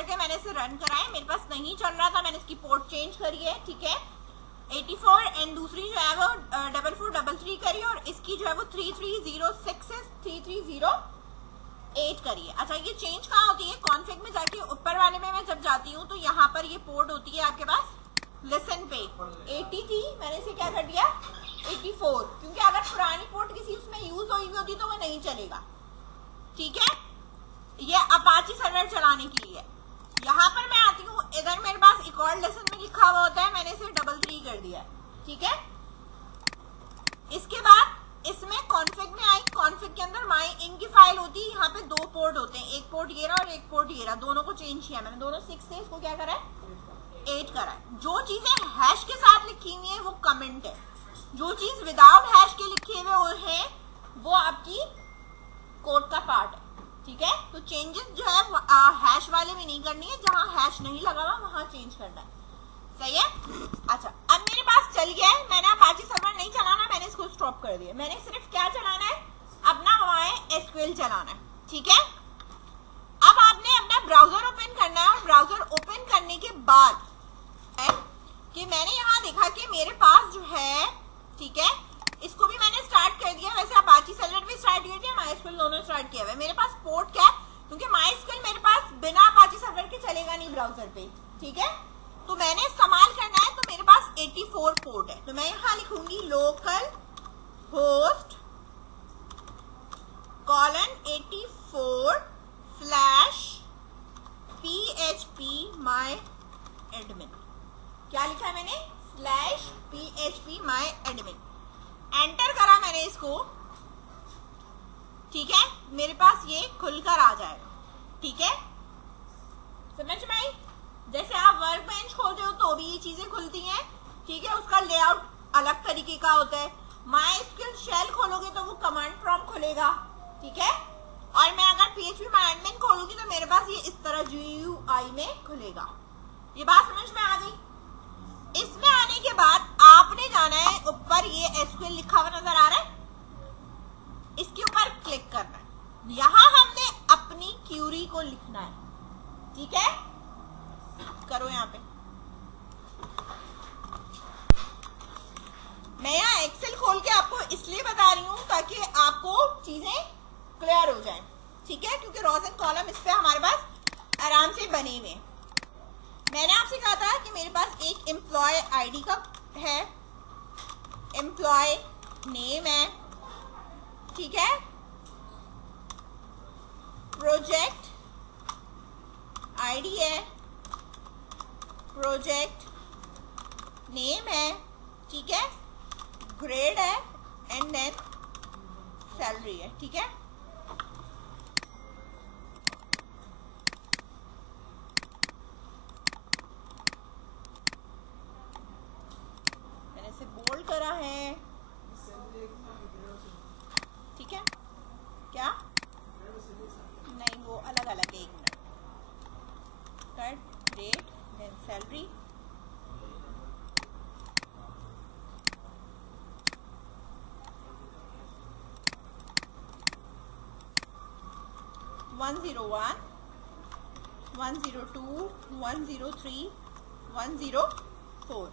करके मैंने इसे रन कराया, मेरे पास नहीं चल रहा था, मैंने इसकी पोर्ट चेंज करी है, ठीक है 84, एंड दूसरी जो है वो 4433 करी और इसकी जो है वो 3306 से 3308 करी है। अच्छा ये चेंज कहाँ होती है, कॉन्फ़िग में जाके ऊपर वाले में मैं जब जाती हूँ तो यहाँ पर ये पोर्ट होती है आपके पास लिसन पे 80 थी, मैंने इसे क्या कर दिया 84, क्योंकि अगर पुरानी पोर्ट किसी उसमें यूज हुई होती तो वो नहीं चलेगा, ठीक है। ये अपाची सर्वर चलाने के लिए। यहाँ पर मैं आती हूँ, इधर मेरे पास एक और लेसन में लिखा हुआ होता है, मैंने इसे 33 कर दिया, ठीक है। इसके बाद इसमें कॉन्फ़िग में आई, कॉन्फ़िग के अंदर माई इन की फाइल होती है, यहाँ पे दो पोर्ट होते हैं, एक पोर्ट ये रहा और एक पोर्ट ये रहा, दोनों को चेंज किया मैंने, दोनों 6 से इसको क्या करा है 8 करा है। जो चीजें हैश के साथ लिखी हुई है वो कमेंट है, जो चीज विदाउट हैश के लिखे हुए हैं वो आपकी कोड का पार्ट है, ठीक है। तो चेंजेस जो है हैश वाले में नहीं करनी है, जहां हैश नहीं लगा हुआ वहां चेंज करना है, सही है। अच्छा अब मेरे पास चल गया है, मैंने अपाची सर्वर नहीं चलाना, मैंने इसको स्टॉप कर दिया, मैंने सिर्फ क्या चलाना है अपना MySQL चलाना है, ठीक है। अब आपने अपना ब्राउजर ओपन करना है और ब्राउजर ओपन करने के बाद है कि मैंने यहाँ देखा कि मेरे पास जो है, ठीक है, इसको भी मैंने स्टार्ट कर दिया, वैसे अपाची सर्वर भी स्टार्ट किया था, MySQL दोनों स्टार्ट किया हुआ है। मेरे पास पोर्ट क्या है, क्योंकि MySQL मेरे पास बिना अपाची सर्वर के चलेगा नहीं ब्राउजर पे, ठीक है। तो मैंने इस्तेमाल करना है, तो मेरे पास 84 पोर्ट है, तो मैं यहाँ लिखूंगी local host :84/php my admin। क्या लिखा है मैंने /php my admin, एंटर करा मैंने इसको, ठीक है, मेरे पास ये खुलकर आ जाएगा, ठीक है, समझ में आई। जैसे आप वर्क बेंच खोलते हो तो भी ये चीजें खुलती हैं, ठीक है, उसका लेआउट अलग तरीके का होता है। MySQL शेल खोलोगे तो वो कमांड प्रॉम्प्ट खुलेगा, ठीक है, और मैं अगर PHP my admin खोलूंगी तो मेरे पास ये इस तरह GUI में खुलेगा। ये बात समझ में आ गई। इसमें आने के बाद आपने जाना है ऊपर, ये SQL लिखा हुआ नजर आ रहा है, इसके ऊपर क्लिक करना है, यहां हमने अपनी क्यूरी को लिखना है, ठीक है, करो यहाँ पे। मैं यहाँ एक्सेल खोल के आपको इसलिए बता रही हूँ ताकि आपको चीजें क्लियर हो जाए, ठीक है, क्योंकि रोज एंड कॉलम इस पे हमारे पास आराम से बने हुए। मैंने आपसे कहा था कि मेरे पास एक एम्प्लॉय आईडी का है, एम्प्लॉय नेम है, ठीक है, प्रोजेक्ट आईडी है, प्रोजेक्ट नेम है, ठीक है, ग्रेड है, एंड देन सैलरी है, ठीक है। मैंने इसे बोल्ड करा है, ठीक है, क्या नहीं वो अलग अलग है, 1 minute, cut date then salary, one 101, 102, 103, 104,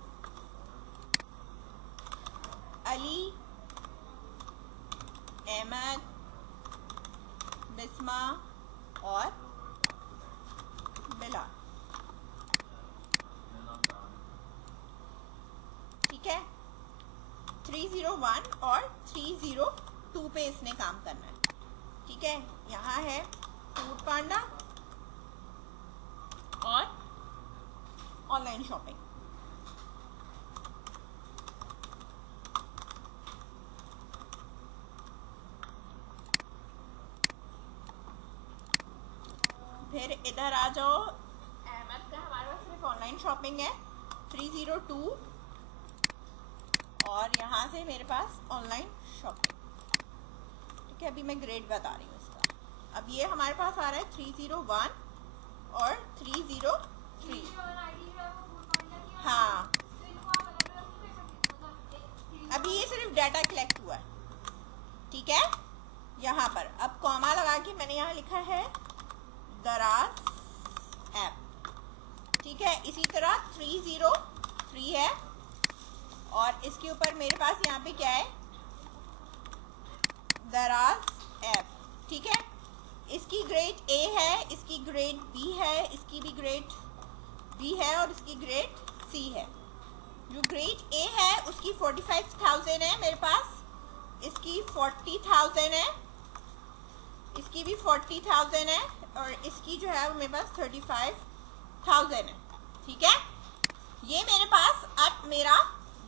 Ali, Ahmad, Bisma और बिलाल, ठीक है। 301 और 302 पे इसने काम करना है, ठीक है। यहाँ है फूड पांडा और ऑनलाइन शॉपिंग, फिर इधर आ जाओ, अहमद का हमारे पास सिर्फ ऑनलाइन शॉपिंग है 302, और यहाँ से मेरे पास ऑनलाइन शॉपिंग, ठीक है। अभी मैं ग्रेड बता रही हूँ इसका। अब ये हमारे पास आ रहा है 301 और 303, हाँ अभी ये सिर्फ डाटा कलेक्ट हुआ है, ठीक है। यहाँ पर अब कॉमा लगा के मैंने यहाँ लिखा है दराज ऐप, इसी तरह 303 है, और इसके ऊपर मेरे पास यहाँ पे क्या है, दराज एफ। ठीक है, इसकी ग्रेड ए है, इसकी ग्रेड बी है, इसकी भी ग्रेड बी है, और इसकी ग्रेड सी है। जो ग्रेड ए है उसकी 45,000 है मेरे पास, इसकी 40,000 है, इसकी भी 40,000 है, और इसकी जो है वो मेरे पास 35,000 है। ठीक है, ये मेरे पास अब मेरा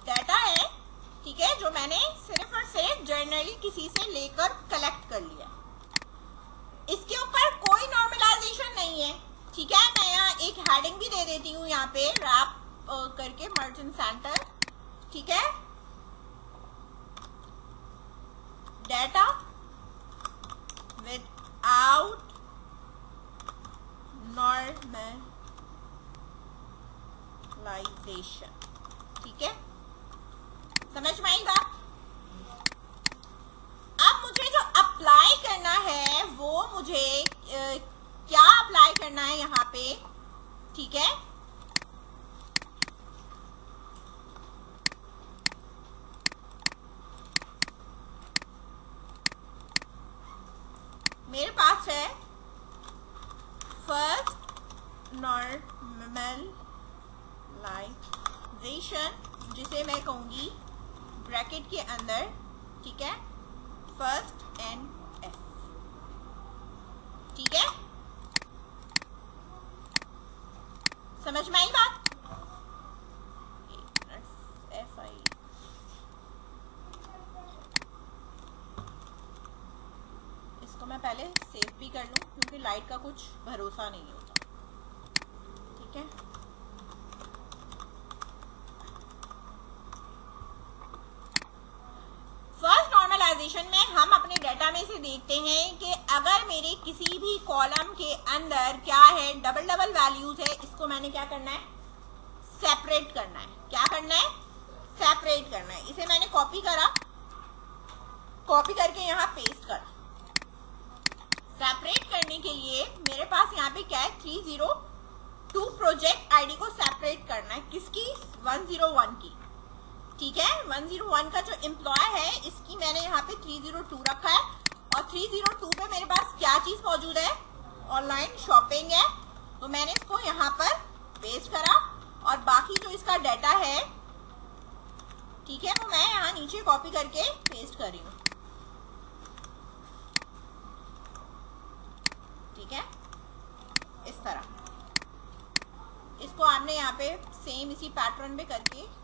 डाटा है। ठीक है, जो मैंने सिर्फ और सिर्फ जर्नली किसी से लेकर कलेक्ट कर लिया। इसके ऊपर कोई नॉर्मलाइजेशन नहीं है। ठीक है, मैं यहाँ एक हेडिंग भी दे देती हूँ यहाँ पे रैप करके, मर्चेंट सेंटर। ठीक है, डाटा विदाउट नॉर्मलाइजेशन। ठीक है, समझ में आई बात? अब मुझे जो अप्लाई करना है वो मुझे क्या अप्लाई करना है यहाँ पे। ठीक है, मेरे पास है फर्स्ट नॉर्मलाइजेशन, जिसे मैं कहूंगी ब्रैकेट के अंदर। ठीक है, फर्स्ट एंड एफ। ठीक है, समझ में आई बात? एफ आई, इसको मैं पहले सेव भी कर लूं क्योंकि लाइट का कुछ भरोसा नहीं होता। ठीक है, फर्स्ट नॉर्मलाइजेशन में हम अपने डाटा में से देखते हैं कि अगर मेरे किसी भी कॉलम के अंदर क्या है, डबल डबल वैल्यूज है, इसको मैंने क्या करना है, सेपरेट करना है। क्या करना है, सेपरेट करना है। इसे मैंने कॉपी करा, कॉपी करके यहाँ पेस्ट करा। सेपरेट करने के लिए मेरे पास यहाँ पे क्या है, 302 प्रोजेक्ट आईडी को सेपरेट करना है। किसकी, 101 की। ठीक है, 101 का जो एम्प्लॉय है इसकी मैंने यहाँ पे 302 रखा है, और 302 पे मेरे पास क्या चीज मौजूद है, ऑनलाइन शॉपिंग है। तो मैंने इसको यहाँ पर पेस्ट करा, और बाकी जो इसका डाटा है, ठीक है, वो मैं यहाँ नीचे कॉपी करके पेस्ट कर रही हूँ। ठीक है, इस तरह इसको आपने यहाँ पे सेम इसी पैटर्न पे करके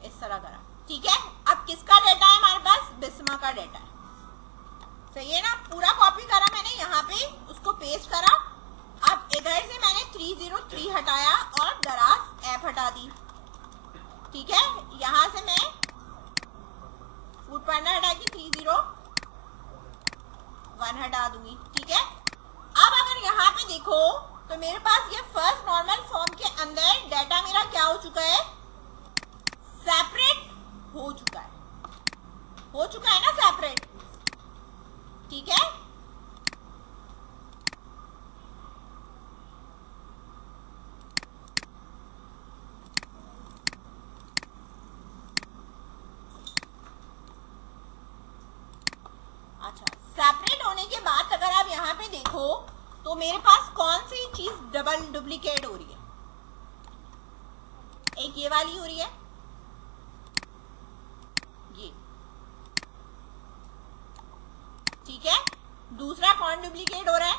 इस तरह करा। ठीक है, अब किसका डाटा है हमारे पास, बिस्मा का डाटा है। सही है ना, पूरा कॉपी करा मैंने यहाँ पे, उसको पेस्ट करा। अब इधर से मैंने 303 हटाया और दराज ऐप हटा दी। ठीक है, यहां से मैं फूड पांडा हटा के 301 हटा दूंगी। ठीक है, अब अगर यहाँ पे देखो तो मेरे पास ये फर्स्ट नॉर्मल फॉर्म के अंदर डाटा मेरा क्या हो चुका है, सेपरेट हो चुका है। हो चुका है ना सेपरेट। ठीक है, अच्छा, सेपरेट होने के बाद अगर आप यहाँ पे देखो तो मेरे पास कौन सी चीज डबल डुप्लीकेट हो रही है, एक ये वाली हो रही है, ये। ठीक है, दूसरा कौन डुप्लीकेट हो रहा है,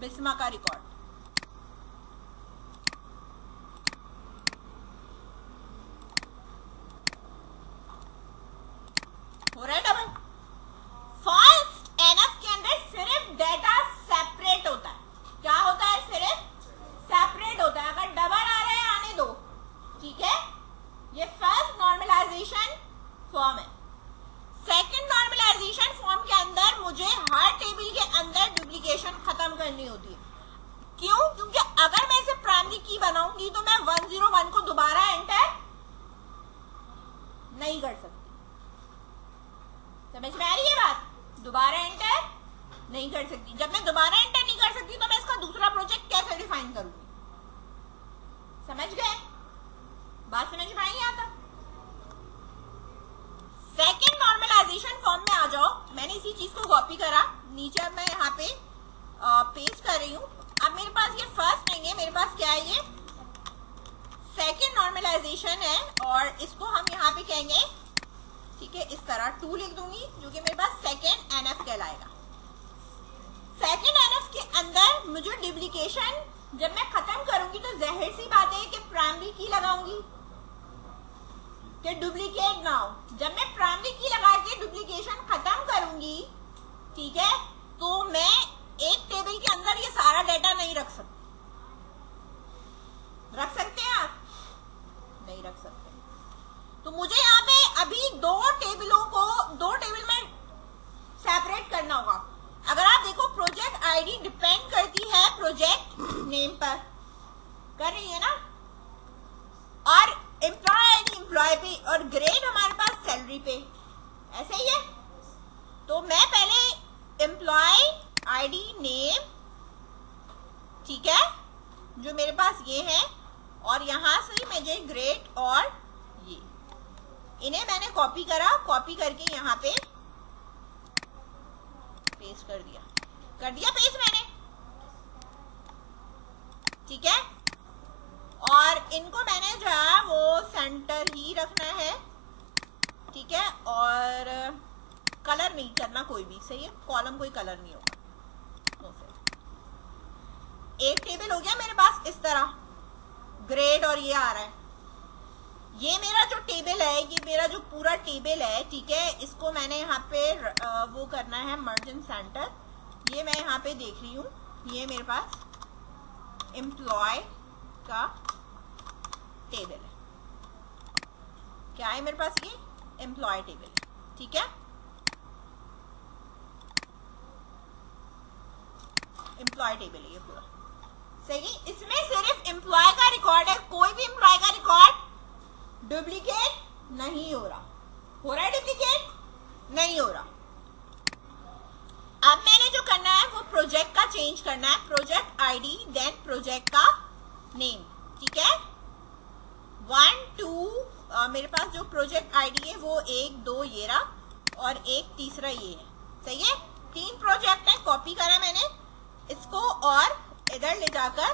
बिस्मा का रिकॉर्ड। हो रहा है डबल। फर्स्ट एनएफ के अंदर सिर्फ डाटा सेपरेट होता है। क्या होता है, सिर्फ सेपरेट होता है। अगर डबल आ रहा है आने दो। ठीक है, ये फर्स्ट नॉर्मलाइजेशन फॉर्म है। सेकंड नॉर्मलाइजेशन फॉर्म के अंदर मुझे हर टेबल के अंदर डुप्लीकेशन खत्म करनी होती है। नहीं कर सकती। जब मैं दोबारा एंटर नहीं कर सकती तो मैं इसका दूसरा प्रोजेक्ट कैसे डिफाइन करूंगी? समझ गए? बात समझ में आई यहाँ तक? सेकेंड नॉर्मलाइजेशन फॉर्म में आ जाओ। मैंने इसी चीज को कॉपी करा, नीचे अब मैं यहाँ पे पेस्ट कर रही हूँ। अब मेरे पास ये फर्स्ट नहीं है, मेरे पास क्या है, ये सेकेंड नॉर्मलाइजेशन है, और इसको हम यहाँ पे कहेंगे, ठीक है, इस तरह 2 लिख दूंगी, जो कि मेरे पास सेकेंड एनएफ कहलाएगा। सेकेंड एनएफ के अंदर मुझे डुप्लीकेशन जब मैं खत्म करूंगी तो जाहिर सी बात है कि प्राइमरी की लगाऊंगी कि डुप्लीकेट ना हो। जब मैं प्राइमरी की लगा के डुप्लीकेशन खत्म करूंगी, ठीक है, तो मैं एक टेबल के अंदर ये सारा डेटा नहीं रख सकती। रख सकते हैं आप? नहीं रख सकते। तो मुझे यहाँ पे अभी दो टेबल में सेपरेट करना होगा। अगर आप देखो, प्रोजेक्ट आईडी डिपेंड करती है प्रोजेक्ट नेम पर, कर रही है ना, और एम्प्लॉय आईडी एम्प्लॉय पे, और ग्रेड हमारे पास सैलरी पे, ऐसे ही है। तो मैं पहले एम्प्लॉय आईडी नेम, ठीक है, जो मेरे पास ये है, और यहां से मुझे ग्रेड और ये, इन्हें मैंने कॉपी करा, कॉपी करके यहाँ पे पेस्ट कर दिया पेस्ट मैंने, ठीक है। और इनको मैंने जो है वो सेंटर ही रखना है, ठीक है, और कलर नहीं करना कोई भी, सही है, कॉलम कोई कलर नहीं होगा। तो फिर एक टेबल हो गया मेरे पास इस तरह, ग्रेड और ये आ रहा है। ये मेरा जो टेबल है, ये मेरा जो पूरा टेबल है, ठीक है, इसको मैंने यहाँ पे वो करना है मर्ज इन सेंटर। ये मैं यहाँ पे देख रही हूँ, ये मेरे पास एम्प्लॉय का टेबल है। क्या है मेरे पास? ये एम्प्लॉय टेबल है, ठीक है, एम्प्लॉय टेबल है ये पूरा, सही। इसमें सिर्फ एम्प्लॉय का रिकॉर्ड है, कोई भी एम्प्लॉय का रिकॉर्ड डुप्लीकेट नहीं हो रहा। हो रहा है डुप्लीकेट? नहीं हो रहा। अब मैंने जो करना है वो प्रोजेक्ट का चेंज करना है, प्रोजेक्ट आईडी देन प्रोजेक्ट का नेम, ठीक है। 1 2 मेरे पास जो प्रोजेक्ट आईडी है वो 1 2 ये रहा, और एक तीसरा ये है, सही है। 3 प्रोजेक्ट है, कॉपी करा मैंने इसको और इधर ले जाकर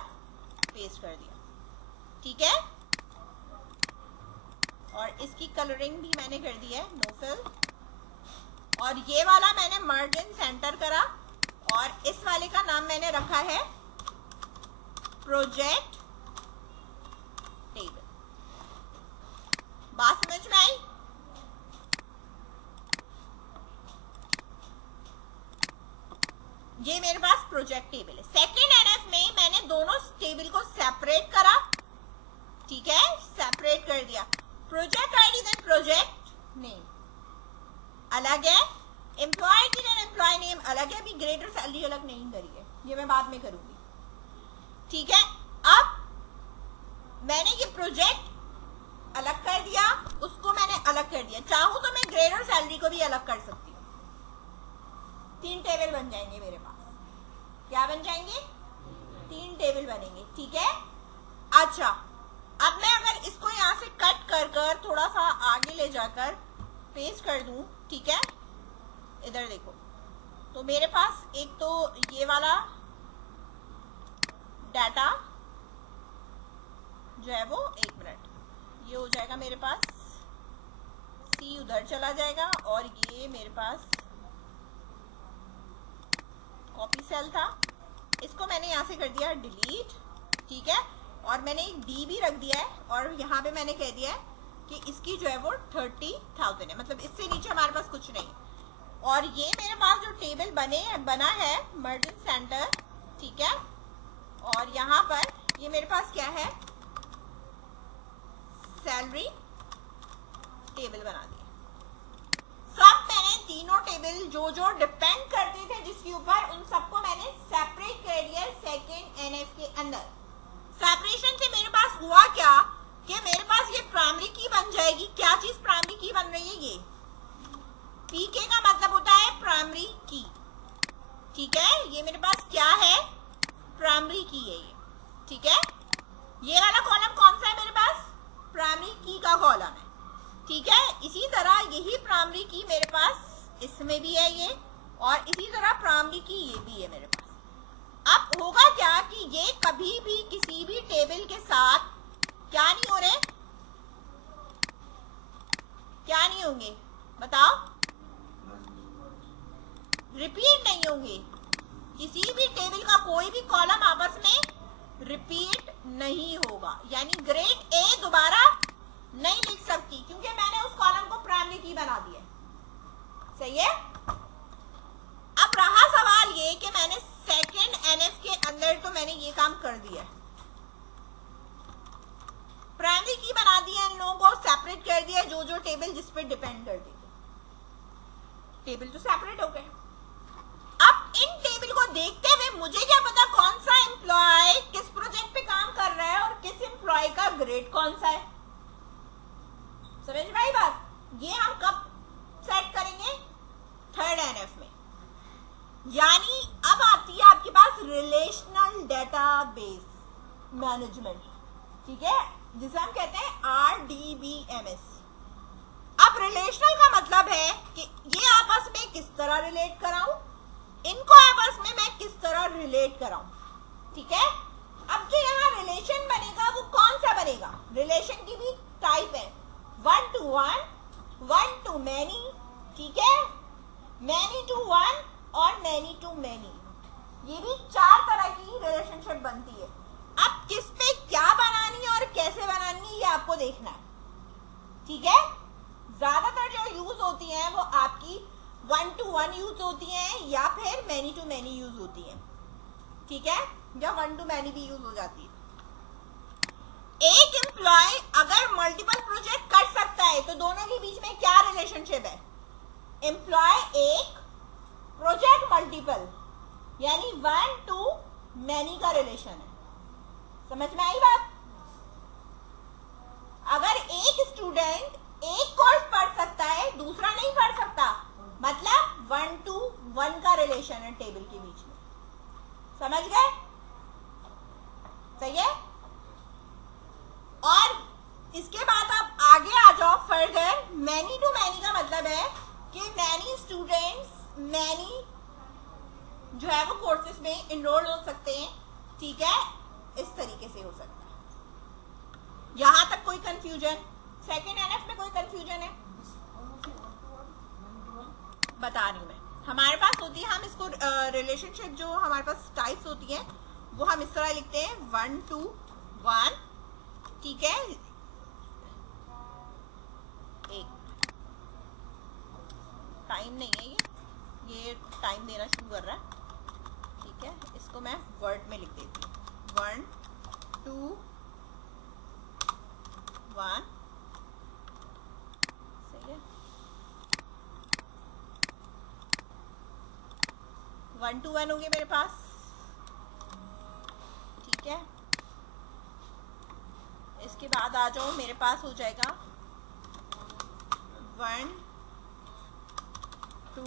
पेस्ट कर दिया, ठीक है। और इसकी कलरिंग भी मैंने कर दी है, नो फिल। और ये वाला मैंने मर्ज इन सेंटर करा, और इस वाले का नाम मैंने रखा है प्रोजेक्ट टेबल। बात समझ में आई? ये मेरे पास प्रोजेक्ट टेबल है। सेकेंड एनएफ में मैंने दोनों टेबल को सेपरेट करा, ठीक है, सेपरेट कर दिया। Project ID then project name अलग है, employee ID then employee name अलग है। अभी ग्रेड और सैलरी अलग नहीं करी है, ये मैं बाद में करूंगी, ठीक है। अब मैंने ये प्रोजेक्ट अलग कर दिया, उसको मैंने अलग कर दिया। चाहूं तो मैं ग्रेड और सैलरी को भी अलग कर सकती हूँ। 3 टेबल बन जाएंगे मेरे पास। क्या बन जाएंगे? 3 टेबल बनेंगे, ठीक है। अच्छा, अब मैं अगर इसको यहाँ से कट कर कर थोड़ा सा आगे ले जाकर पेस्ट कर दूं, ठीक है, इधर देखो, तो मेरे पास एक तो ये वाला डाटा जो है वो, 1 मिनट, ये हो जाएगा मेरे पास, सी उधर चला जाएगा, और ये मेरे पास कॉपी सेल था, इसको मैंने यहाँ से कर दिया डिलीट, ठीक है। और मैंने एक डी भी रख दिया है, और यहाँ पे मैंने कह दिया है कि इसकी जो है वो 30,000 है, मतलब इससे नीचे हमारे पास कुछ नहीं। और ये मेरे पास जो टेबल बना है मर्ज इन सेंटर, ठीक है, और यहाँ पर ये मेरे पास क्या है, सैलरी टेबल बना दिया। सब मैंने तीनों टेबल जो डिपेंड करते थे जिसके ऊपर, उन सबको मैंने सेपरेट कर दिया सेकेंड एनएफ के अंदर। सेपरेशन से मेरे पास हुआ क्या कि मेरे पास ये प्राइमरी की बन जाएगी। क्या चीज प्राइमरी की बन रही है? ये पीके का मतलब होता है प्राइमरी की, ठीक है, ये मेरे पास क्या है, प्राइमरी की है ये, ठीक है। ये वाला कॉलम कौन सा है मेरे पास, प्राइमरी की का कॉलम है, ठीक है। इसी तरह यही प्राइमरी की मेरे पास इसमें भी है ये, और इसी तरह प्राइमरी की ये भी है मेरे पास। अब होगा क्या कि ये कभी भी किसी भी टेबल के साथ क्या नहीं हो रहे, क्या नहीं होंगे, बताओ, रिपीट नहीं होंगे। किसी भी टेबल का कोई भी कॉलम आपस में रिपीट नहीं होगा, यानी ग्रेड ए दोबारा नहीं लिख सकती, क्योंकि मैंने उस कॉलम को प्राइमरी की बना दिया, सही है। अब रहा सवाल ये कि मैंने सेकंड एनएफ के अंदर तो मैंने ये काम कर दिया, प्राइमरी की बना दिया, इन लोगों को सेपरेट कर दिया, जो जो टेबल जिस पे डिपेंड करती थी, टेबल तो सेपरेट हो गए। अब इन टेबल को देखते हुए मुझे क्या पता कौन सा एम्प्लॉय किस प्रोजेक्ट पे काम कर रहा है और किस एम्प्लॉय का ग्रेड कौन सा है, समझ में आई बात। ये हम कब सेट करेंगे, थर्ड एनएफ में। यानी अब आती है आपके पास रिलेशनल डेटाबेस मैनेजमेंट, ठीक है, जिसे हम कहते हैं RDBMS। अब रिलेशनल का मतलब है कि ये आपस में किस तरह रिलेट कराऊं, इनको आपस में मैं किस तरह रिलेट कराऊं, ठीक है। अब जो यहाँ रिलेशन बनेगा वो कौन सा बनेगा, रिलेशन की भी टाइप है, 1 to 1, 1 to many, ठीक है, many to 1 और many to many। ये भी 4 तरह की रिलेशनशिप बनती है। अब किस पे क्या बनानी है और कैसे बनानी है ये आपको देखना है, ठीक है। ज्यादातर जो यूज होती हैं वो आपकी 1 to 1 यूज होती हैं या फिर many to many यूज होती हैं, ठीक है, या 1 to many भी यूज हो जाती है। एक एम्प्लॉय अगर मल्टीपल प्रोजेक्ट कर सकता है तो दोनों के बीच में क्या रिलेशनशिप है, एम्प्लॉय एक, प्रोजेक्ट मल्टीपल, यानी 1 to many का रिलेशन है, समझ में आई बात। अगर एक स्टूडेंट एक कोर्स पढ़ सकता है दूसरा नहीं पढ़ सकता, मतलब 1 to 1 का रिलेशन है टेबल के बीच में, समझ गए, सही है। और इसके बाद आप आगे आ जाओ फर्दर, मैनी टू मैनी का मतलब है कि मैनी स्टूडेंट्स मैनी जो है वो कोर्सेज में इनरोल हो सकते हैं, ठीक है, इस तरीके से हो सकता है। यहां तक कोई कंफ्यूजन, सेकेंड एनएफ में कोई कंफ्यूजन है, बता रही हूं मैं। हमारे पास होती है, हम इसको रिलेशनशिप जो हमारे पास टाइप्स होती है वो हम इस तरह लिखते हैं, 1 to 1, ठीक है, एक टाइम नहीं है ये टाइम देना शुरू कर रहा है, ठीक है, इसको मैं वर्ड में लिख देती हूँ, 1 to 1, सही है, 1 to 1 होंगे मेरे पास, ठीक है। इसके बाद आ जाओ, मेरे पास हो जाएगा 1 to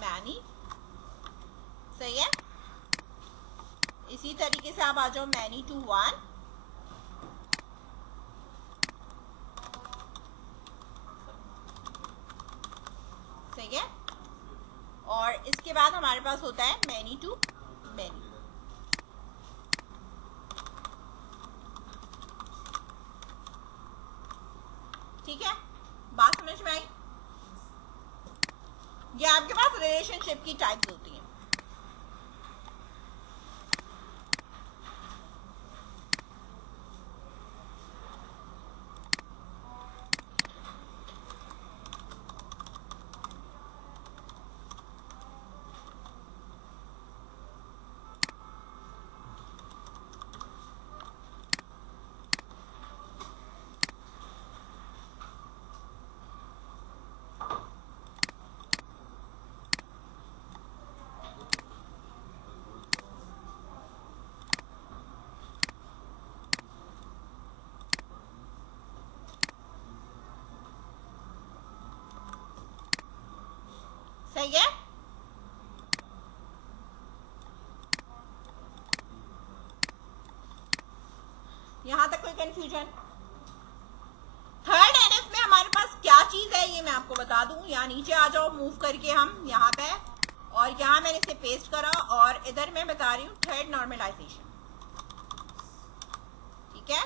many, सही है। इसी तरीके से आप आ जाओ many to 1, सही है। और इसके बाद हमारे पास होता है many to many, ठीक है, बात समझ में आई। ये आपके पास रिलेशनशिप की टाइप्स होती हैं। कंफ्यूजन? थर्ड एनएफ में हमारे पास क्या चीज है ये मैं आपको बता दूं। यहाँ नीचे आ जाओ, मूव करके हम यहाँ पे, और यहाँ मैंने इसे पेस्ट करा, और इधर मैं बता रही हूँ थर्ड नॉर्मलाइजेशन। ठीक है,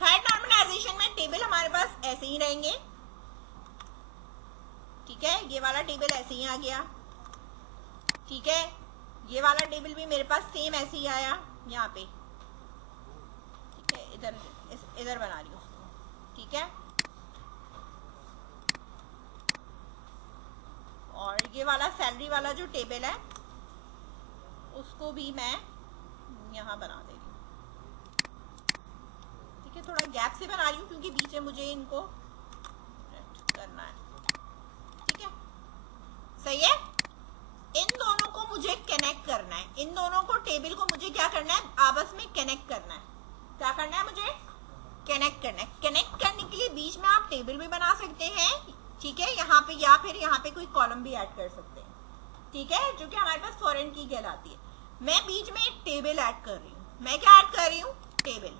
थर्ड नॉर्मलाइजेशन में टेबल हमारे पास ऐसे ही रहेंगे। ठीक है, ये वाला टेबल ऐसे ही आ गया। ठीक है, ये वाला टेबल भी मेरे पास सेम ऐसे ही आया यहाँ पे। ठीक है, इधर बना रही हूँ उसको। ठीक है, और ये वाला सैलरी वाला जो टेबल है उसको भी मैं यहाँ बना दे रही हूँ। ठीक है, थोड़ा गैप से बना रही हूँ क्योंकि बीच में मुझे इनको करना है। ठीक है, सही है। इन दोनों को मुझे कनेक्ट करना है, इन दोनों को टेबल को मुझे क्या करना है, आपस में कनेक्ट करना है। क्या करना है मुझे? कनेक्ट करना है। कनेक्ट करने के लिए बीच में आप टेबल भी बना सकते हैं। ठीक है, यहाँ पे, या फिर यहाँ पे कोई कॉलम भी ऐड कर सकते हैं। ठीक है, जो कि हमारे पास फॉरेन की कहलाती है। मैं बीच में एक टेबल ऐड कर रही हूँ। मैं क्या ऐड कर रही हूँ? टेबल।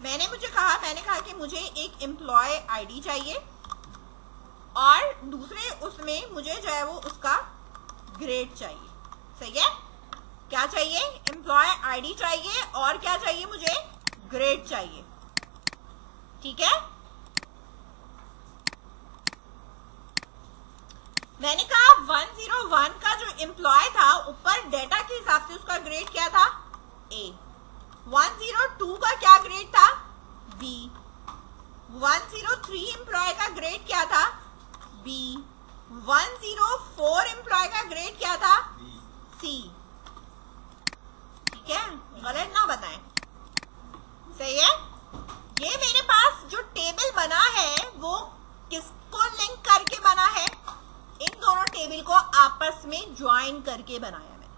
मैंने कहा कि मुझे एक एम्प्लॉय आईडी चाहिए, और दूसरे उसमें मुझे जो है वो उसका ग्रेड चाहिए। सही है, क्या चाहिए? एम्प्लॉय आईडी चाहिए, और क्या चाहिए मुझे? ग्रेड चाहिए। ठीक है, मैंने कहा 101 का जो एम्प्लॉय था, ऊपर डेटा के हिसाब से उसका ग्रेड क्या था? A। 102 का क्या ग्रेड था? B। 103 एम्प्लॉय का ग्रेड क्या था? B। 104 एम्प्लॉय का ग्रेड क्या था? C। ठीक है, गलत ना बताएं। सही है, ये मेरे पास जो टेबल बना है वो किसको लिंक करके बना है? इन दोनों टेबल को आपस में ज्वाइन करके बनाया मैंने।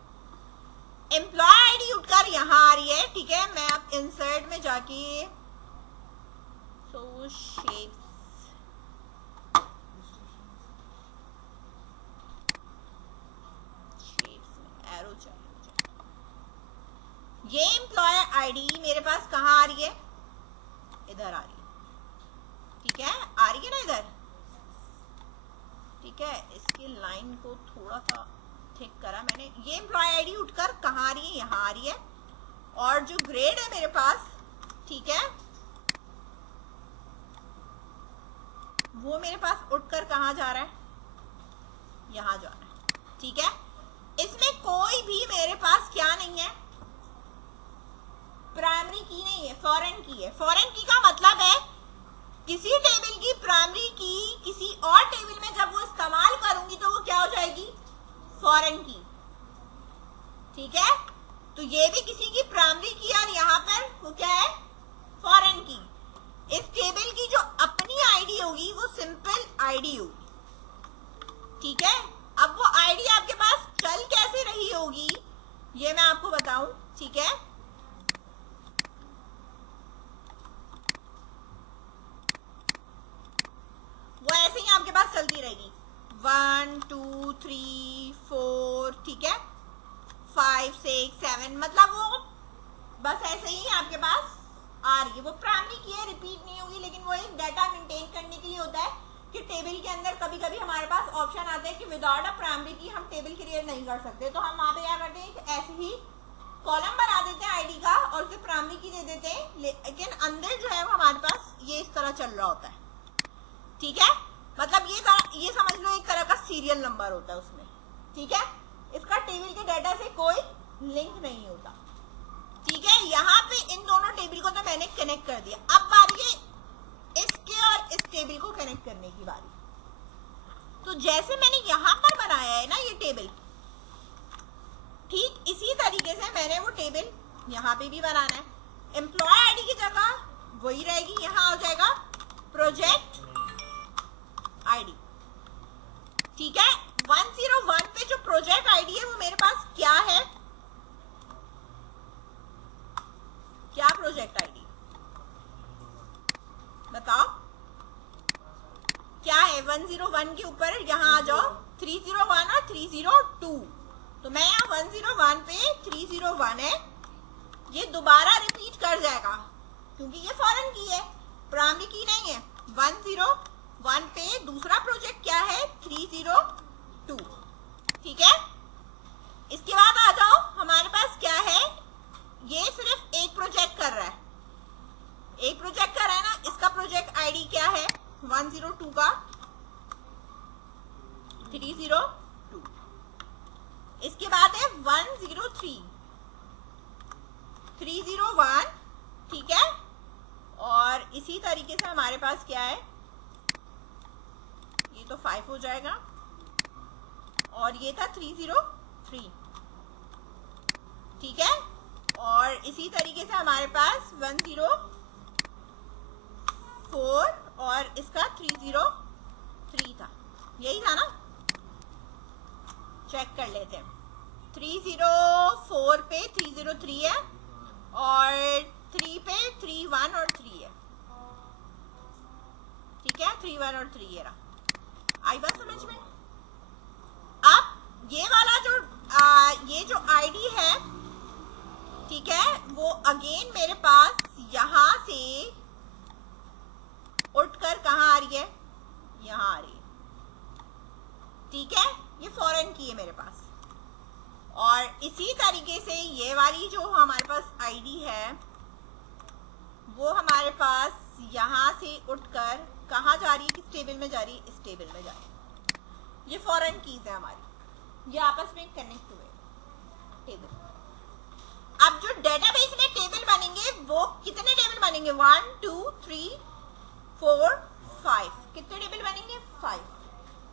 एम्प्लॉय आईडी उठकर यहां आ रही है। ठीक है, मैं अब इंसर्ट में जाके शेप्स में एरो चाहिए मुझे। ये एम्प्लॉय आईडी मेरे पास कहां आ रही है? इधर आ रही है। ठीक है, आ रही है ना इधर। ठीक है, इसकी लाइन को थोड़ा सा ठीक करा मैंने। ये एम्प्लॉय आईडी उठकर कहां आ रही है? यहां आ रही है। और जो ग्रेड है मेरे पास, ठीक है, वो मेरे पास उठकर कहां जा रहा है? यहां जा रहा है। ठीक है, इसमें कोई भी मेरे पास क्या नहीं है? प्राइमरी की नहीं है, फॉरेन की है। फॉरेन की का मतलब है किसी टेबल की प्राइमरी की किसी और टेबल में जब वो इस्तेमाल करूंगी तो वो क्या हो जाएगी? फॉरेन की। ठीक है, तो ये भी किसी की प्राइमरी की, और यहां पर वो क्या है? फॉरेन की। इस टेबल की जो अपनी आईडी होगी वो सिंपल आईडी होगी। ठीक है, अब वो आईडी आपके पास चल कैसे रही होगी ये मैं आपको बताऊं। ठीक है, वो ऐसे ही आपके पास चलती रहेगी। 1 2 3 4, ठीक है, 5 6 7, मतलब वो बस ऐसे ही आपके पास आ रही है। वो प्राइमरी की है, रिपीट नहीं होगी, लेकिन वो एक डाटा मेंटेन करने के लिए होता है कि टेबल के अंदर कभी कभी हमारे पास ऑप्शन आता है कि विदाउट अ प्राइमरी की हम टेबल क्रिएट नहीं कर सकते, तो हम वहां पे क्या करते हैं, ऐसे ही कॉलम बना देते हैं आईडी का और उसे प्राइमरी की दे देते हैं, लेकिन अंदर जो है वो हमारे पास ये इस तरह चल रहा होता है। ठीक है, मतलब ये समझ लो एक तरह का सीरियल नंबर होता है उसमें। ठीक है, इसका टेबल के डाटा से कोई लिंक नहीं होता। ठीक है, यहाँ पे इन दोनों टेबल को तो मैंने कनेक्ट कर दिया। अब बारी है इसके और इस टेबल को कनेक्ट करने की बारी। तो जैसे मैंने यहाँ पर बनाया है ना ये टेबल, ठीक इसी तरीके से मैंने वो टेबल यहाँ पे भी बनाना है। एम्प्लॉय आईडी की जगह वही रहेगी, यहाँ आ जाएगा प्रोजेक्ट आईडी। ठीक है, 101 पे जो प्रोजेक्ट आईडी है वो मेरे पास क्या है? क्या प्रोजेक्ट आईडी बताओ क्या है? 101 के ऊपर यहां आ जाओ, 301 और 302। तो मैं यहाँ 101 पे 301 है, ये दोबारा रिपीट कर जाएगा क्योंकि ये फॉरेन की है, प्राइमरी की नहीं है। 101 पे दूसरा प्रोजेक्ट क्या है? 302। ठीक है, इसके बाद आ जाओ, हमारे पास क्या है? ये सिर्फ एक प्रोजेक्ट कर रहा है, एक प्रोजेक्ट कर रहा है ना। इसका प्रोजेक्ट आईडी क्या है? 102 का 302। इसके बाद है 103, 301। ठीक है, और इसी तरीके से हमारे पास क्या है? ये तो 5 हो जाएगा, और ये था 303। ठीक है, और इसी तरीके से हमारे पास 104 और इसका 303 था, यही था ना? चेक कर लेते हैं। 304 पे 303 है, और 3 पे 31 और 3 है। ठीक है, 31 और 3 ये रहा। आई बात समझ में? अब ये वाला जो ये जो आईडी है, ठीक है, वो अगेन मेरे पास यहां से उठकर कहां आ रही है? यहां आ रही है। ठीक है, ये फॉरेन की है मेरे पास। और इसी तरीके से ये वाली जो हमारे पास आईडी है, वो हमारे पास यहां से उठकर कहां जा रही है? किस टेबल में जा रही है? इस टेबल में जा रही है। ये फॉरेन कीज है हमारी, ये आपस में कनेक्ट हुए टेबल। अब जो डेटाबेस में टेबल बनेंगे, वो कितने टेबल बनेंगे? 1 2 3 4 5। कितने टेबल बनेंगे? 5।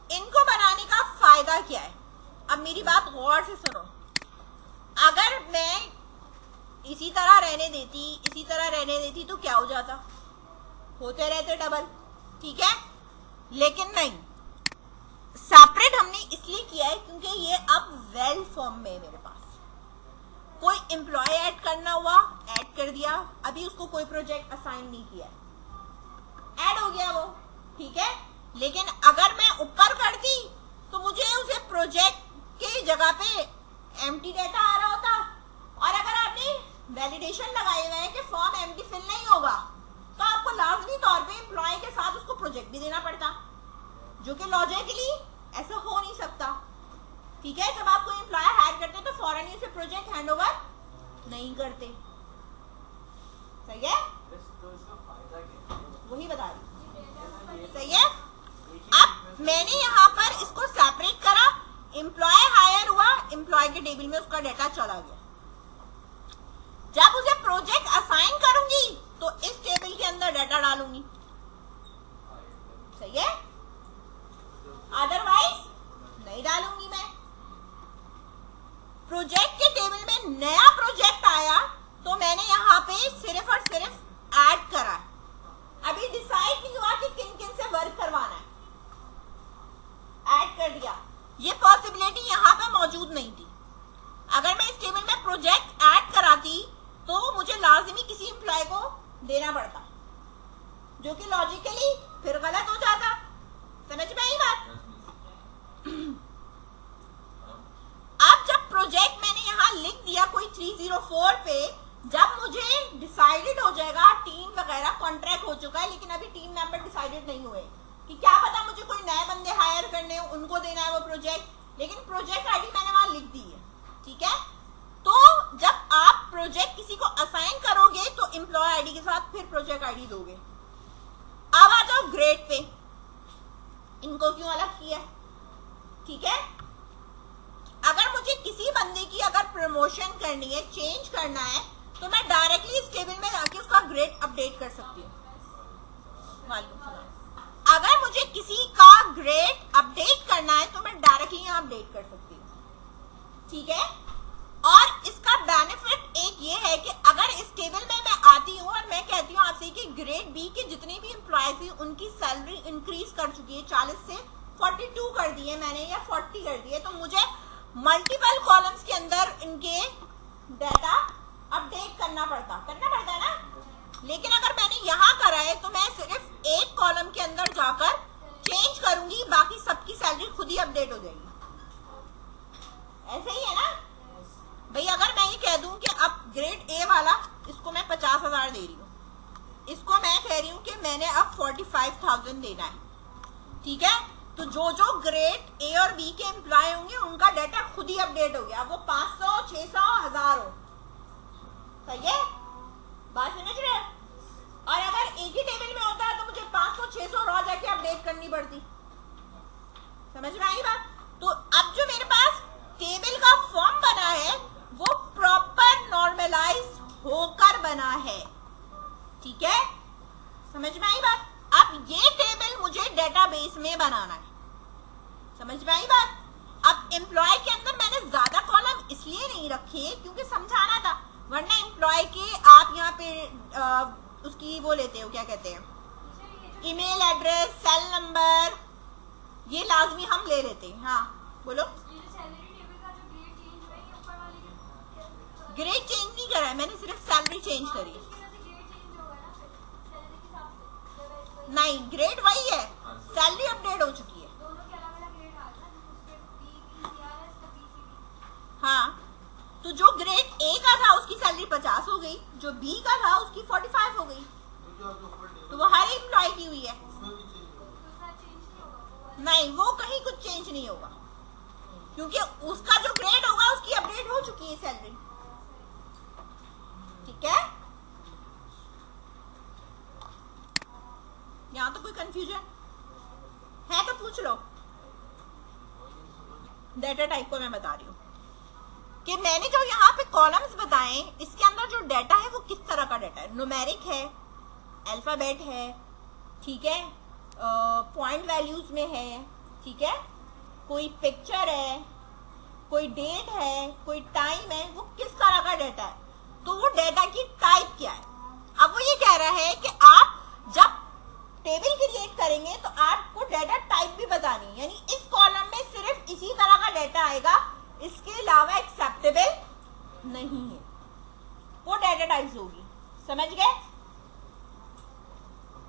इनको बनाने का फायदा क्या है? अब मेरी बात गौर से सुनो। अगर मैं इसी तरह रहने देती तो क्या हो जाता? होते रहते डबल। ठीक है, लेकिन नहीं, सेपरेट हमने इसलिए किया है क्योंकि ये अब वेल फॉर्म में है मेरे पास। कोई एम्प्लॉय ऐड करना हुआ, ऐड कर दिया, अभी उसको कोई प्रोजेक्ट असाइन नहीं किया, ऐड हो गया वो। ठीक है, लेकिन अगर मैं ऊपर करती तो मुझे उसे प्रोजेक्ट के जगह पे एम्प्टी डेटा आ रहा होता। और अगर आपने वैलिडेशन लगाए हुए हैं कि फॉर्म एम्प्टी फिल नहीं होगा, तो आपको लाजमी तौर पे एम्प्लॉय के साथ उसको प्रोजेक्ट भी देना पड़ता, जो कि लॉजिकली ऐसा हो नहीं सकता। ठीक है, जब आप कोई एम्प्लॉय हायर करते तो फौरन ही उसे प्रोजेक्ट हैंडओवर नहीं करते। सही है, वही बता रही। सही है, अब मैंने यहाँ पर इसको सेपरेट करा, एम्प्लॉय हायर हुआ, एम्प्लॉय के टेबल में उसका डेटा चला गया। जब उसे प्रोजेक्ट असाइन करूंगी तो इस टेबल के अंदर डेटा डालूंगी। सही है, अदरवाइज नहीं डालूंगी मैं। प्रोजेक्ट के टेबल में नया प्रोजेक्ट आया तो मैंने यहाँ पे सिर्फ और सिर्फ ऐड करा। अभी डिसाइड नहीं हुआ कि किन किन से वर्क करवाना है, ऐड कर दिया। ये पॉसिबिलिटी यहाँ पे मौजूद नहीं थी। अगर मैं इस टेबल में प्रोजेक्ट ऐड कराती तो मुझे लाजिमी किसी एम्प्लॉय को देना पड़ता, जो कि लॉजिकली फिर गलत हो जाता। समझ में आई बात? अब जब प्रोजेक्ट मैंने यहाँ लिख दिया कोई 304 पे, जब मुझे डिसाइडेड हो जाएगा, टीम वगैरह कॉन्ट्रैक्ट हो चुका है, लेकिन अभी टीम मेंबर डिसाइडेड नहीं हुए कि क्या पता मुझे कोई नए बंदे हायर करने हो, उनको देना है वो प्रोजेक्ट, लेकिन प्रोजेक्ट आईडी मैंने वहां लिख दी है। ठीक है, तो जब आप प्रोजेक्ट किसी को असाइन करोगे तो एम्प्लॉय आईडी के साथ फिर प्रोजेक्ट आईडी दोगे। अब आ जाओ ग्रेड पे, इनको क्यों अलग किया? ठीक है, अगर मुझे किसी बंदे की अगर प्रमोशन करनी है, चेंज करना है, तो मैं डायरेक्टली इस टेबल में जाके उसका ग्रेड अपडेट कर सकती हूँ। अगर मुझे किसी का ग्रेड अपडेट करना है तो मैं डायरेक्टली यहाँ अपडेट कर सकती हूँ। ठीक है, और इसका बेनिफिट एक ये है कि अगर इस टेबल में मैं आती हूँ और मैं कहती हूँ आपसे कि ग्रेड बी के जितने भी एम्प्लॉयज हैं उनकी सैलरी इंक्रीज कर चुकी है, 40 से 42 कर दी है मैंने, या 40 कर दी है, तो मुझे मल्टीपल कॉलम्स के अंदर इनके डाटा अपडेट करना पड़ता है ना। लेकिन अगर मैंने यहाँ करा है तो मैं सिर्फ एक कॉलम के अंदर जाकर चेंज करूंगी, बाकी सबकी सैलरी खुद ही अपडेट हो जाएगी। ऐसे ही है ना भाई। अगर मैं ये कह दूं कि अब ग्रेड ए वाला इसको मैं 50,000 दे रही हूँ, इसको मैं कह रही हूँ कि मैंने अब 45,000 देना है, ठीक है। तो जो जो ग्रेड ए और बी के एम्प्लॉय होंगे उनका डाटा खुद ही अपडेट हो गया, वो 500, 600, 1000 हो। सही है, बात समझ रहे हैं। और अगर एक ही टेबल में होता है तो मुझे 500, 600 रॉ जाके अपडेट करनी पड़ती। समझ में आई बात। तो अब जो मेरे पास टेबल का फॉर्म बना है वो प्रॉपर नॉर्मलाइज होकर बना है, ठीक है। समझ में आई बात। अब ये टेबल मुझे डेटाबेस में बनाना है। समझ में आई बात। अब एम्प्लॉय के अंदर मैंने ज्यादा कॉलम इसलिए नहीं रखे क्योंकि समझाना था, वरना एम्प्लॉय के आप यहाँ पे उसकी वो लेते हो, क्या कहते हैं, ईमेल एड्रेस, सेल नंबर, ये लाजमी हम ले लेते हैं। हाँ बोलो। ग्रेड चेंज नहीं करा है मैंने, सिर्फ सैलरी चेंज करी है। नहीं, ग्रेड वही है, सैलरी अपडेट हो चुकी है। हाँ, तो जो ग्रेड ए का था उसकी सैलरी 50 हो गई, जो बी का था उसकी 45 हो गई, तो वो हर एम्प्लॉय की हुई है। नहीं, वो कहीं कुछ चेंज नहीं होगा क्योंकि उसका जो ग्रेड होगा उसकी अपडेट हो चुकी है सैलरी, ठीक है। यहाँ तो कोई कंफ्यूजन है तो पूछ लो। डेटा टाइप को मैं बता रही हूँ कि मैंने जो यहाँ पे कॉलम्स बताए इसके अंदर जो डाटा है वो किस तरह का डाटा है। न्यूमेरिक है, अल्फाबेट है, ठीक है, पॉइंट वैल्यूज में है, ठीक है, कोई पिक्चर है, कोई डेट है, कोई टाइम है, वो किस तरह का डाटा है। तो वो डाटा की टाइप क्या है। अब वो ये कह रहा है कि आप जब टेबल क्रिएट करेंगे तो आपको डाटा टाइप भी बतानी है, यानी इस कॉलम में सिर्फ इसी तरह का डाटा आएगा, इसके अलावा एक्सेप्टेबल नहीं है, वो डाटा टाइप्स होगी। समझ गए,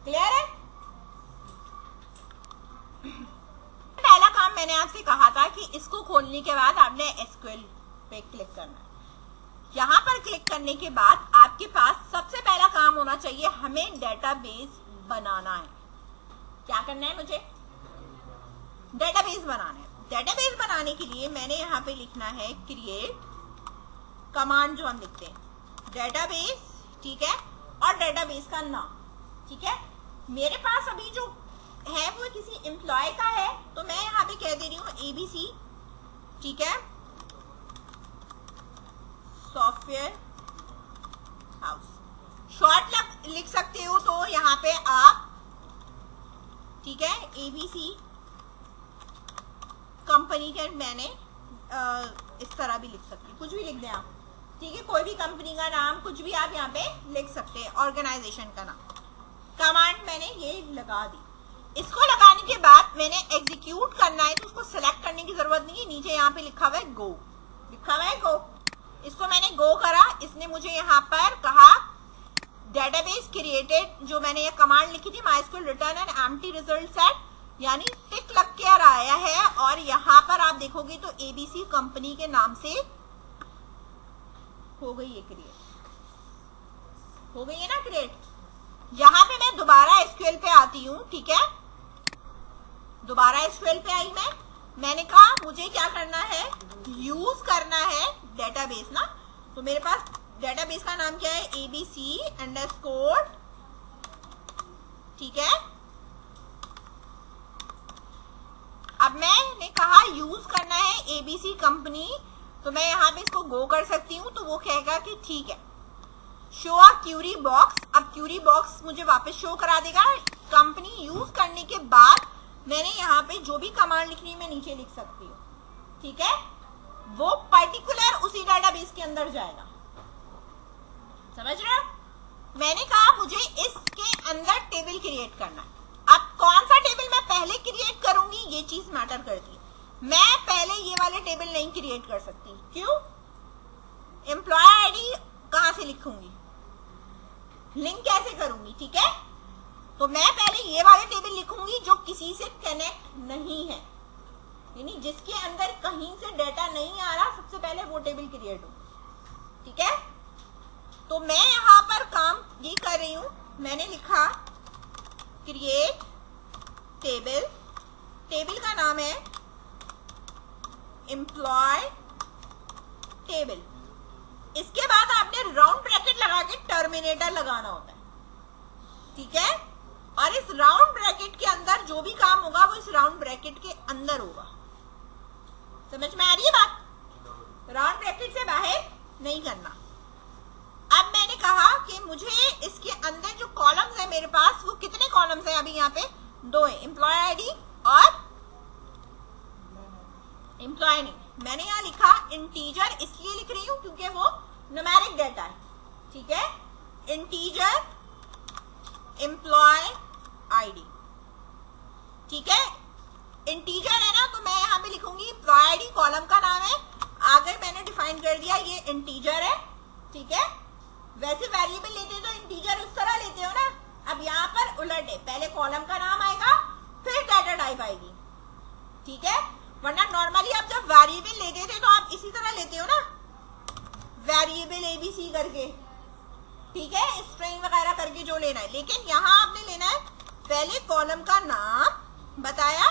क्लियर है। पहला काम मैंने आपसे कहा था कि इसको खोलने के बाद आपने एसक्यूएल पे क्लिक करना है। यहां पर क्लिक करने के बाद आपके पास सबसे पहला काम होना चाहिए, हमें डेटाबेस बनाना है। क्या करना है, मुझे डेटाबेस बनाना है। डेटाबेस बनाने के लिए मैंने यहाँ पे लिखना है क्रिएट कमांड, जो हम लिखते हैं डेटाबेस, ठीक है, और डेटाबेस का नाम, ठीक है। मेरे पास अभी जो है वो किसी एम्प्लॉय का है, तो मैं यहाँ पे कह दे रही हूँ ABC, ठीक है, सॉफ्टवेयर हाउस। शॉर्ट लिख सकते हो तो यहाँ पे आप, ठीक है, ABC कंपनी के, मैंने इस तरह भी लिख सकती, कुछ भी लिख दें आप, ठीक है, कोई भी कंपनी का नाम, कुछ भी आप यहाँ पे लिख सकते हैं, ऑर्गेनाइजेशन का नाम। कमांड मैंने ये लगा दी। इसको लगाने के बाद मैंने एग्जीक्यूट करना है, तो उसको सिलेक्ट करने की जरूरत नहीं है, नीचे यहाँ पे लिखा हुआ है गो, लिखा हुआ है गो। इसको मैंने गो करा, इसने मुझे यहाँ पर कहा डेटाबेस क्रिएटेड, जो मैंने ये कमांड लिखी थी MySQL return an empty result set, यानी टिक लग के आया है। और यहाँ पर आप देखोगे तो ABC कंपनी के नाम से हो गई है क्रिएट, हो गई है ना क्रिएट। यहाँ पे मैं दोबारा एसक्यूएल पे आती हूँ, ठीक है, दोबारा एसक्यूएल पे आई मैंने कहा मुझे क्या करना है, यूज करना है डेटाबेस ना। तो मेरे पास डेटाबेस का नाम क्या है, ABC_, ठीक है। अब मैंने कहा यूज करना है ABC कंपनी, तो मैं यहाँ पे इसको गो कर सकती हूँ, तो वो कहेगा कि ठीक है, शो अ क्यूरी बॉक्स। अब क्यूरी बॉक्स मुझे वापस शो करा देगा। कंपनी यूज करने के बाद मैंने यहाँ पे जो भी कमांड लिखनी है मैं नीचे लिख सकती हूँ, ठीक है, वो पर्टिकुलर उसी डेटाबेस के अंदर जाएगा। समझ रहे हो। मैंने कहा मुझे इसके अंदर टेबल क्रिएट करना है। अब कौन सा टेबल मैं पहले क्रिएट करूंगी ये चीज मैटर करती है। मैं पहले ये वाले टेबल नहीं क्रिएट कर सकती, क्यों, एम्प्लॉय आईडी कहां से लिखूंगी, लिंक कैसे करूंगी, ठीक है। तो मैं पहले ये वाले टेबल लिखूंगी जो किसी से कनेक्ट नहीं है, यानी जिसके अंदर कहीं से डेटा नहीं आ रहा, सबसे पहले वो टेबल क्रिएट हो। ठीक है, तो मैं यहां पर काम ये कर रही हूं, मैंने लिखा क्रिएट टेबल, टेबल का नाम है एम्प्लॉय टेबल। इसके बाद आपने राउंड ब्रैकेट लगा के टर्मिनेटर लगाना होता है। ठीक है, और इस राउंड ब्रैकेट के अंदर जो भी काम होगा वो इस राउंड ब्रैकेट के अंदर होगा। समझ में आ रही है बात? राउंड ब्रैकेट से बाहर नहीं करना। अब मैंने कहा कि मुझे इसके अंदर जो कॉलम्स है मेरे पास, वो कितने कॉलम्स है? अभी यहाँ पे 2 है, एम्प्लॉय आईडी और एम्प्लॉय नेम। मैंने यहाँ लिखा इंटीजर, इसलिए लिख रही हूँ क्योंकि वो न्यूमेरिक डेटा है। ठीक है, इंटीजर एम्प्लॉय आईडी। ठीक है, इंटीजर है ना, तो मैं यहाँ पे लिखूंगी एम्प्लॉय आईडी, कॉलम का नाम है, आगे मैंने डिफाइन कर दिया ये इंटीजर है। ठीक है, वैसे वेरिएबल लेते तो इंटीजर उस तरह लेते हो ना, अब यहाँ पर उलट है, पहले कॉलम का नाम आएगा फिर डाटा टाइप आएगी। ठीक है, वरना नॉर्मली आप जब वेरिएबल लेते थे तो आप इसी तरह लेते हो ना, वेरिएबल एबीसी करके। ठीक है, स्ट्रिंग वगैरह करके जो लेना है, लेकिन यहाँ आपने लेना है पहले कॉलम का नाम बताया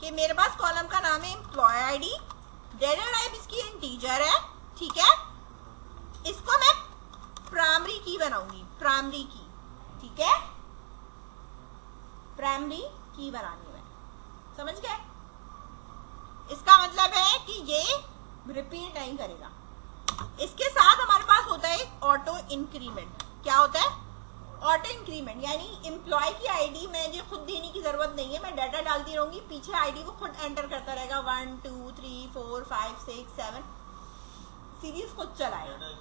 कि मेरे पास कॉलम का नाम है एम्प्लॉय आईडी, डेटा टाइप इसकी इंटीजर है। ठीक है, इसको मैं प्राइमरी की बनाऊंगी, प्राइमरी की। ठीक है, प्राइमरी की बनानी है, समझ गए? इसका मतलब है कि ये रिपीट नहीं करेगा। इसके साथ हमारे पास होता है ऑटो इंक्रीमेंट। क्या होता है? ऑटो इंक्रीमेंट, यानी एम्प्लॉय की आईडी मुझे खुद देने की जरूरत नहीं है, मैं डाटा डालती रहूंगी, पीछे आईडी वो खुद एंटर करता रहेगा, 1 2 3 4 5 6 7 सीरीज खुद चलाएगा।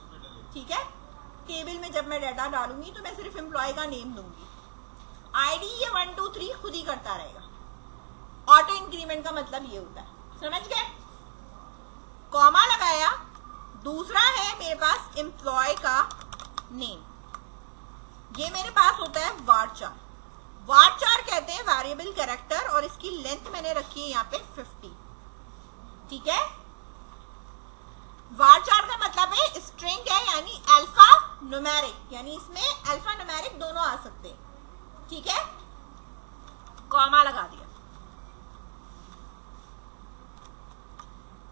ठीक है, टेबल में जब मैं डाटा डालूंगी तो मैं सिर्फ एम्प्लॉय का नेम दूंगी, आईडी ये 1 2 3 खुद ही करता रहेगा। ऑटो इंक्रीमेंट का मतलब ये होता है, समझ गए? कॉमा लगाया। दूसरा है मेरे पास एम्प्लॉय का नेम, ये मेरे पास होता है varchar। varchar कहते हैं वेरिएबल कैरेक्टर, और इसकी लेंथ मैंने रखी है यहाँ पे 50। ठीक है, varchar का मतलब है स्ट्रिंग है, यानी अल्फा न्यूमेरिक, यानी इसमें अल्फा न्यूमेरिक दोनों आ सकते हैं। ठीक है, कॉमा लगा दिया।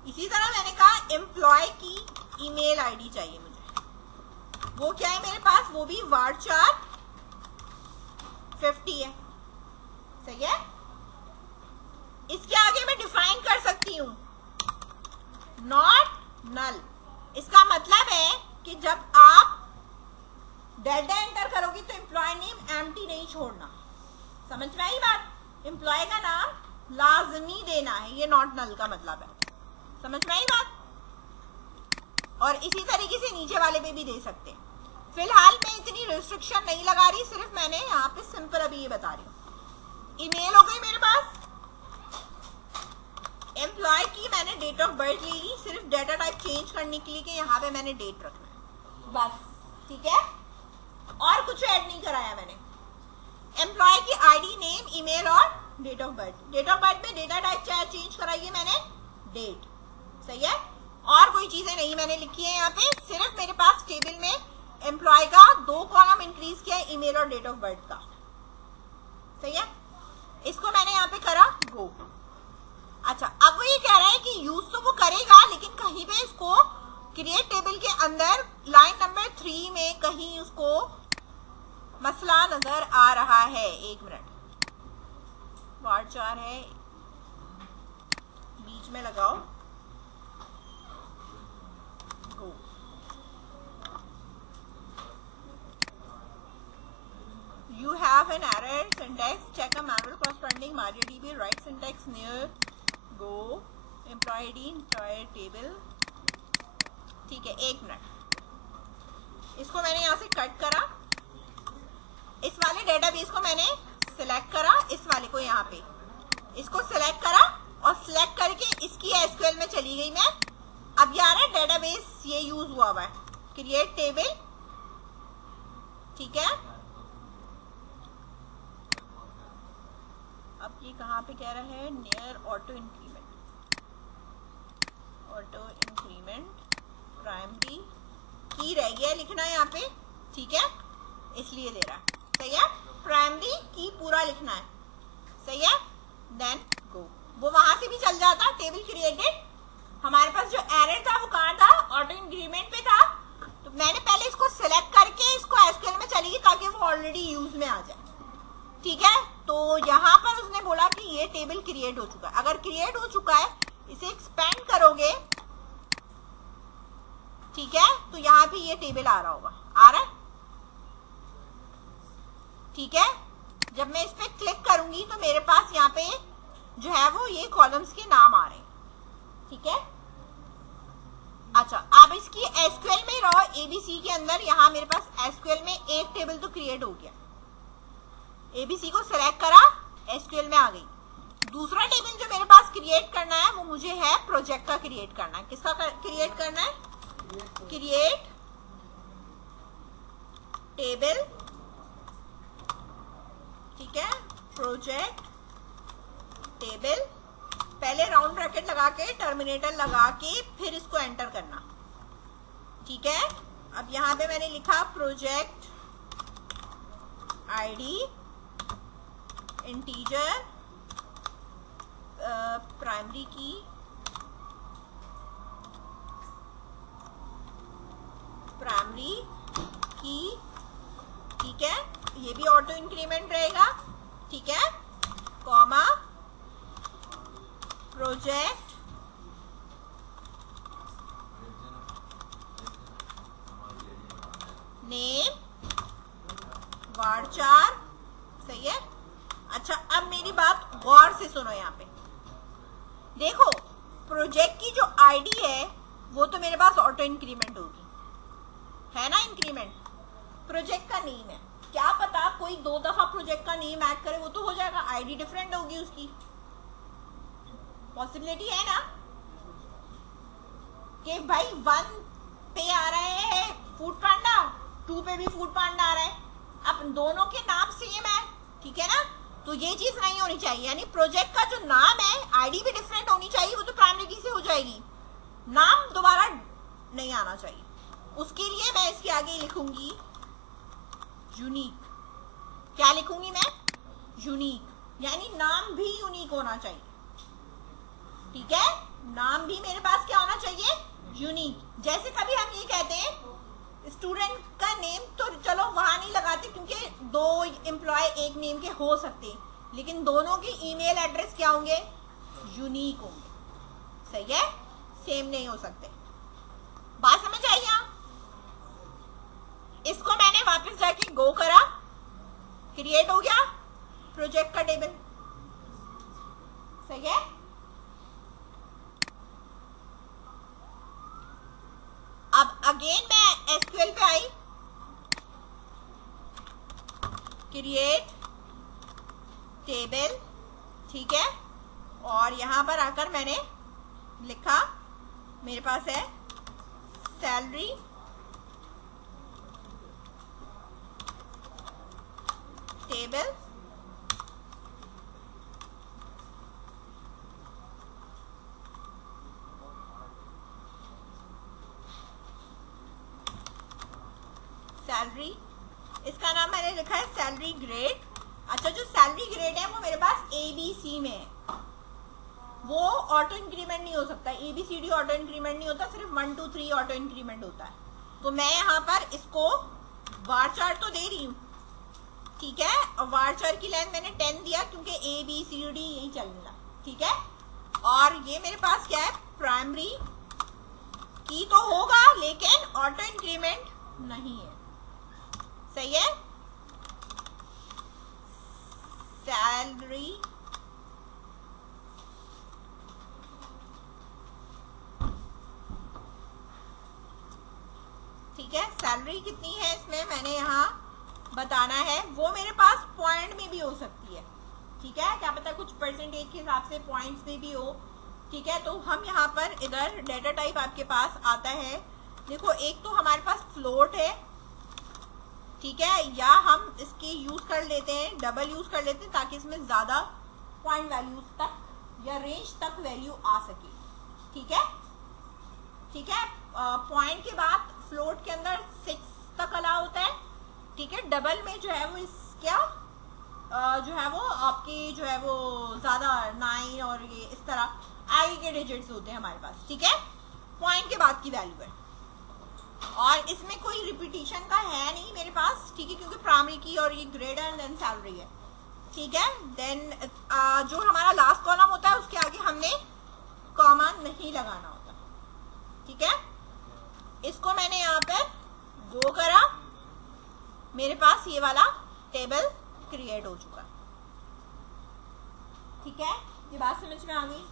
इसी तरह मैंने कहा एम्प्लॉय की ईमेल आईडी चाहिए मुझे, वो क्या है मेरे पास? वो भी varchar 50 है। सही है, इसके आगे मैं डिफाइन कर सकती हूं नॉट नल। इसका मतलब है कि जब आप डेटा एंटर करोगे तो एम्प्लॉय नेम एम्प्टी नहीं छोड़ना। समझ में आई बात? एम्प्लॉय का नाम लाजमी देना है, ये नॉट नल का मतलब है। समझ में आई बात? और इसी तरीके से नीचे वाले पे भी दे सकते हैं। फिलहाल मैं इतनी रिस्ट्रिक्शन नहीं लगा रही, सिर्फ मैंने यहाँ पे सिंपल अभी ये बता रही हूँ। ईमेल हो गई मेरे पास, एम्प्लॉय की मैंने डेट ऑफ बर्थ ले ली, सिर्फ डेटा टाइप चेंज करने के लिए कि यहाँ पे मैंने डेट रखना है बस। ठीक है, और कुछ ऐड नहीं कराया मैंने। एम्प्लॉय की आईडी, नेम, ईमेल और date of birth. Date of birth में डेटा टाइप चाहे चेंज कराइए मैंने, डेट। सही है, और कोई चीजें नहीं मैंने लिखी है यहाँ पे, सिर्फ मेरे पास टेबल में एम्प्लॉय का 2 कॉलम इंक्रीज किया है, ईमेल और डेट ऑफ बर्थ का। सही है, इसको मैंने यहाँ पे करा गो। अच्छा, अब वो ये कह रहा है कि यूज तो वो करेगा, लेकिन कहीं पे इसको क्रिएट टेबल के अंदर लाइन नंबर 3 में कहीं उसको मसला नजर आ रहा है। 1 मिनट, varchar है, बीच में लगाओ गो। You have an error syntax, check a manual corresponding MariaDB, right syntax near go employee ID employer table। ठीक है, 1 मिनट, इसको मैंने यहाँ से कट करा, इस वाले डेटाबेस को मैंने सिलेक्ट करा, इस वाले को यहाँ पे इसको सिलेक्ट करा और सिलेक्ट करके इसकी एसक्यूएल में चली गई मैं। अब यार डेटाबेस ये यूज हुआ है क्रिएट टेबल। ठीक है, अब ये कहाँ पे कह रहा है, near auto increment, auto increment primary की रह गया लिखना यहाँ पे, ठीक है, इसलिए दे रहा है, सही है, प्राइमरी की पूरा लिखना है, सही है, देन गो। वो वहां से भी चल जाता, टेबल क्रिएटेड, हमारे पास जो एरर था वो कहाँ था, ऑटो इंक्रीमेंट पे था, तो मैंने पहले इसको सिलेक्ट करके इसको एसक्यूएल में चली गई ताकि वो ऑलरेडी यूज में आ जाए, ठीक है। तो यहाँ पर उसने बोला कि ये टेबल क्रिएट हो चुका है, अगर क्रिएट हो चुका है इसे एक्सपेंड करोगे, ठीक है, तो यहाँ पे ये टेबल आ रहा होगा, आ रहा है, ठीक है। जब मैं इस पे क्लिक करूंगी तो मेरे पास यहाँ पे जो है वो ये कॉलम्स के नाम आ रहे हैं, ठीक है। अच्छा, अब इसकी एसक्यूएल में रहो, एबीसी के अंदर यहाँ मेरे पास एसक्यूएल में एक टेबल तो क्रिएट हो गया, एबीसी को सिलेक्ट करा, एसक्यूएल में आ गई। दूसरा टेबल जो मेरे पास क्रिएट करना है वो मुझे है प्रोजेक्ट का क्रिएट करना है। किसका क्रिएट करना है, क्रिएट टेबल, ठीक है, प्रोजेक्ट टेबल, पहले राउंड ब्रैकेट लगा के टर्मिनेटर लगा के फिर इसको एंटर करना, ठीक है। अब यहां पे मैंने लिखा प्रोजेक्ट आईडी इंटीजर प्राइमरी की ठीक है, ये भी ऑटो इंक्रीमेंट रहेगा, ठीक है, कॉमा प्रोजेक्ट नेम varchar, सही है। अच्छा, अब मेरी बात गौर से सुनो, यहाँ पे देखो, प्रोजेक्ट की जो आईडी है वो तो मेरे पास ऑटो इंक्रीमेंट होगी, है ना, इंक्रीमेंट, प्रोजेक्ट का नेम है, क्या पता कोई 2 दफा प्रोजेक्ट का नेम ऐड करे, वो तो हो जाएगा, आईडी डिफरेंट होगी उसकी, पॉसिबिलिटी है ना, कि भाई 1 पे आ रहा है फूड पांडा, 2 पे भी फूड पांडा आ रहा है, अब दोनों के नाम सेम है, ठीक है ना, तो ये चीज नहीं होनी चाहिए, यानी प्रोजेक्ट का जो नाम है आईडी भी डिफरेंट होनी चाहिए, वो तो प्राइमरी की से हो जाएगी, नाम दोबारा नहीं आना चाहिए। उसके लिए मैं इसके आगे लिखूंगी यूनिक, क्या लिखूंगी मैं, यूनिक, यानी नाम भी यूनिक होना चाहिए, ठीक है, नाम भी मेरे पास क्या होना चाहिए, यूनिक। जैसे कभी हम ये कहते हैं स्टूडेंट का नेम, तो चलो वहां नहीं लगाते क्योंकि 2 एम्प्लॉय एक नेम के हो सकते हैं, लेकिन दोनों के ईमेल एड्रेस क्या होंगे, यूनिक होंगे, सही है, सेम नहीं हो सकते। बात समझ आई यहाँ? इसको मैंने वापस जाके गो करा, क्रिएट हो गया प्रोजेक्ट का टेबल, सही है। अब अगेन मैं एसक्यूएल पे आई, क्रिएट टेबल, ठीक है, और यहां पर आकर मैंने लिखा, मेरे पास है सैलरी टेबल, सैलरी, इसका नाम मैंने लिखा है सैलरी ग्रेड। अच्छा, जो सैलरी ग्रेड है वो मेरे पास एबीसी में है, वो ऑटो इंक्रीमेंट नहीं हो सकता, एबीसीडी ऑटो इंक्रीमेंट नहीं होता, सिर्फ 1 2 3 ऑटो इंक्रीमेंट होता है। तो मैं यहाँ पर इसको varchar तो दे रही हूँ, ठीक है, और varchar की लेंथ मैंने 10 दिया क्योंकि ABCD यही चलना, ठीक है। और ये मेरे पास क्या है, प्राइमरी की तो होगा लेकिन ऑटो इंक्रीमेंट नहीं है, सही है, सैलरी ठीक है, सैलरी कितनी है इसमें मैंने यहाँ बताना है, वो मेरे पास पॉइंट में भी हो सकती है, ठीक है, क्या पता कुछ परसेंटेज के हिसाब से पॉइंट्स में भी हो, ठीक है। तो हम यहाँ पर इधर डेटा टाइप आपके पास आता है, देखो एक तो हमारे पास फ्लोट है, ठीक है, या हम इसकी यूज कर लेते हैं, डबल यूज कर लेते हैं ताकि इसमें ज्यादा पॉइंट वैल्यूज तक या रेंज तक वैल्यू आ सके। ठीक है, ठीक है। पॉइंट के बाद फ्लोट के अंदर 6 तक अलाउ होता है। ठीक है, डबल में जो है वो इस क्या जो है वो आपकी जो है वो ज्यादा 9 और ये इस तरह आगे के डिजिट्स होते हैं हमारे पास। ठीक है, पॉइंट के बाद की वैल्यू है और इसमें कोई रिपीटिशन का है नहीं मेरे पास। ठीक है, क्योंकि प्राइमरी की और ये ग्रेड एंड देन सैलरी है। ठीक है, देन जो हमारा लास्ट कॉलम होता है उसके आगे हमने कॉमा नहीं लगाना होता। ठीक है, इसको मैंने यहाँ पे गो करा, मेरे पास ये वाला टेबल क्रिएट हो चुका। ठीक है, ये बात समझ में आ गई।